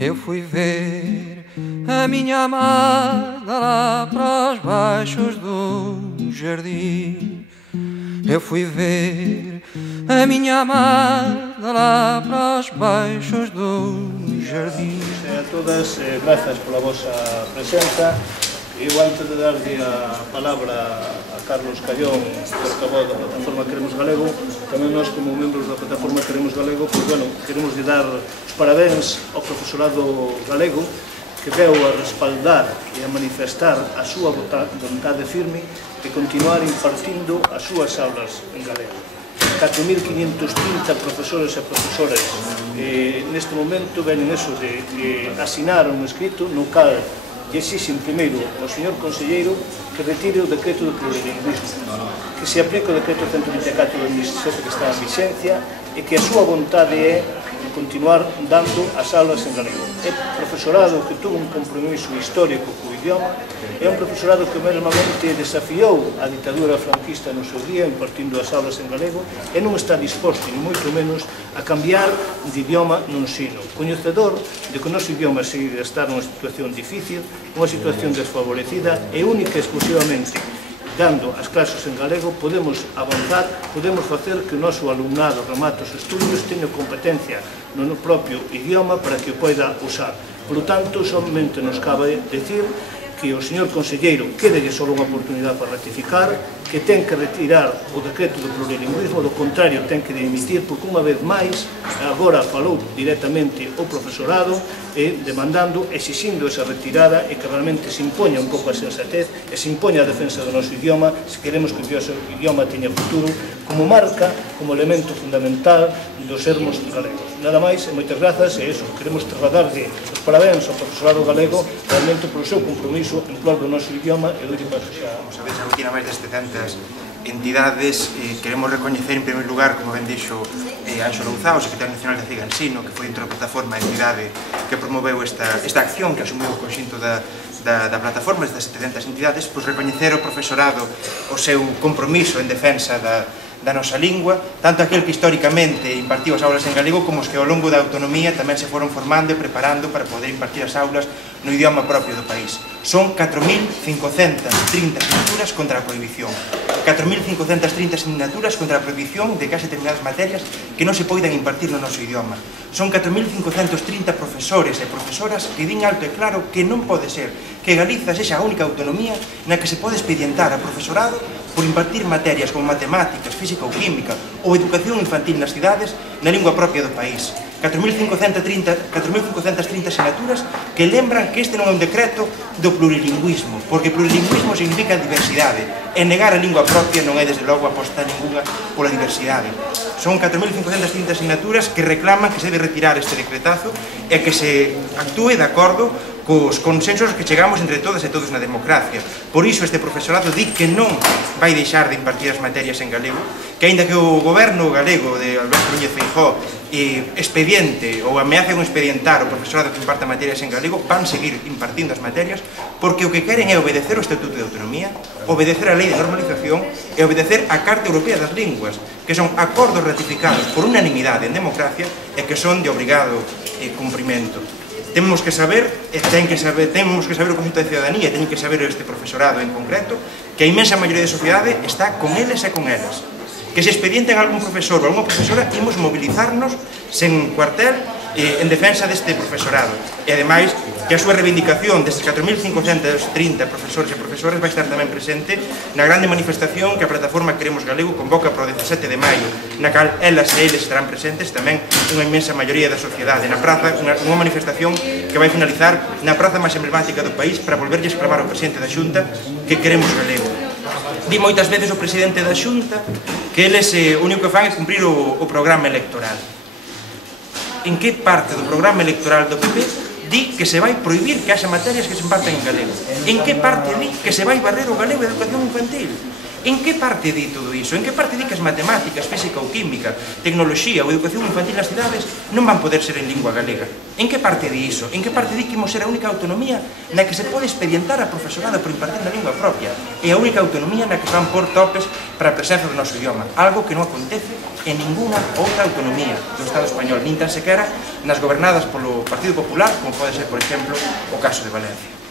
Eu fui ver a minha amada lá para os baixos do jardim. Eu fui ver a minha amada lá para os baixos do jardim. A todas, grazas pola vosa presenza. Eu, antes de darlle a palabra a Carlos Callón, portavoz da Plataforma Queremos Galego, tamén nós, como membros da Plataforma Queremos Galego, pues, bueno, queremos dar os parabéns ao profesorado galego que veu a respaldar e a manifestar a súa vontade firme de continuar impartindo as súas aulas en galego. 4.530 profesores e profesoras neste momento venen eso de asinar un escrito no cal lle exixen primeiro ao señor conselleiro que retire o decreto de plurilingüismo, que se aplique o decreto 124 de 2017 que está en vigencia e que a súa vontade é continuar dando as aulas en galego. É profesorado que tuvo un compromiso histórico co idioma, é un profesorado que mesmamente desafiou a ditadura franquista no seu día impartindo as aulas en galego e non está disposto, ni moito menos, a cambiar de idioma no ensino. Coñecedor de que o noso idioma sigue a estar nunha situación difícil, unha situación desfavorecida e única e exclusivamente dando as clases en galego, podemos avanzar, podemos facer que o noso alumnado remate os estudios teña competencia no propio idioma para que o poida usar. Por lo tanto, somente nos cabe decir que o señor conselleiro quédelle só unha oportunidade para ratificar, que ten que retirar o decreto do plurilingüismo, do contrario ten que dimitir, porque unha vez máis agora falou directamente o profesorado demandando, exixindo esa retirada e que realmente se impoña un pouco a sensatez e se impoña a defensa do noso idioma se queremos que o noso idioma teña futuro como marca, como elemento fundamental dos sermos galegos. Nada máis, e moitas grazas, e eso, queremos trasladarlle os parabéns ao profesorado galego realmente polo seu compromiso en prol do noso idioma e do idioma social. Como sabedes, aquí na máis de 700 entidades queremos recoñecer en primer lugar, como ben dixo Anxo Louzao, secretario nacional de Cigansino, que foi dentro da plataforma a entidade que promoveu esta acción que asumiu o conxunto da plataforma destas 700 entidades, pois recoñecer ao profesorado o seu compromiso en defensa da nosa lingua, tanto aquel que históricamente impartiu as aulas en galego como os que ao longo da autonomía tamén se foron formando e preparando para poder impartir as aulas no idioma propio do país. Son 4.530 asignaturas contra a prohibición. 4.530 asignaturas contra a prohibición de case determinadas materias que non se poidan impartir no noso idioma. Son 4.530 profesores e profesoras que din alto e claro que non pode ser que Galiza sexa a única autonomía na que se pode expedientar a profesorado por impartir materias como matemáticas, física ou química ou educación infantil nas cidades na lingua propia do país. 4.530 asignaturas que lembran que este non é un decreto do plurilingüismo, porque plurilingüismo significa diversidade, e negar a lingua propia non é desde logo aposta ninguna pola diversidade. Son 4.530 asignaturas que reclaman que se debe retirar este decretazo e que se actúe de acordo cos consensos que chegamos entre todas e todos na democracia. Por iso este profesorado di que non vai deixar de impartir as materias en galego, que aínda que o goberno galego de Alberto Núñez Feijóo expediente ou ameace un expedientar o profesorado que imparta materias en galego, van seguir impartindo as materias porque o que queren é obedecer o Estatuto de Autonomía, obedecer a Lei de Normalización e obedecer a Carta Europea das Linguas, que son acordos ratificados por unanimidade en democracia e que son de obrigado cumprimento. Temos que saber o conjunto de ciudadanía, ten que saber este profesorado en concreto, que a inmensa maioría da sociedade está con eles e con elas. Que se expedienten algún profesor ou alguna profesora, imos mobilizarnos sen cuartel en defensa deste profesorado. E ademais, que a súa reivindicación destes 4.530 profesores e profesoras vai estar tamén presente na grande manifestación que a Plataforma Queremos Galego convoca para o 17 de maio, na cal elas e eles estarán presentes tamén unha inmensa maioría da sociedade na praza, unha manifestación que vai finalizar na praza máis emblemática do país para volverlle exclamar ao presidente da Xunta que queremos galego. Di moitas veces o presidente da Xunta que eles o único que fan é cumprir o programa electoral. En que parte do programa electoral do PP di que se vai prohibir que haxa materias que se impartan en galego? En que parte di que se vai barrer o galego e a educación infantil? En que parte di todo iso? En que parte di que as matemáticas, física ou química, tecnoloxía ou educación infantil nas cidades non van poder ser en lingua galega? En que parte di iso? En que parte di que imos ser a única autonomía na que se pode expedientar a profesorado por impartir na lingua propia e a única autonomía na que se van por topes para a presenza do noso idioma? Algo que non acontece en ninguna outra autonomía do Estado español, nin tan sequera nas gobernadas polo Partido Popular, como pode ser, por exemplo, o caso de Valencia.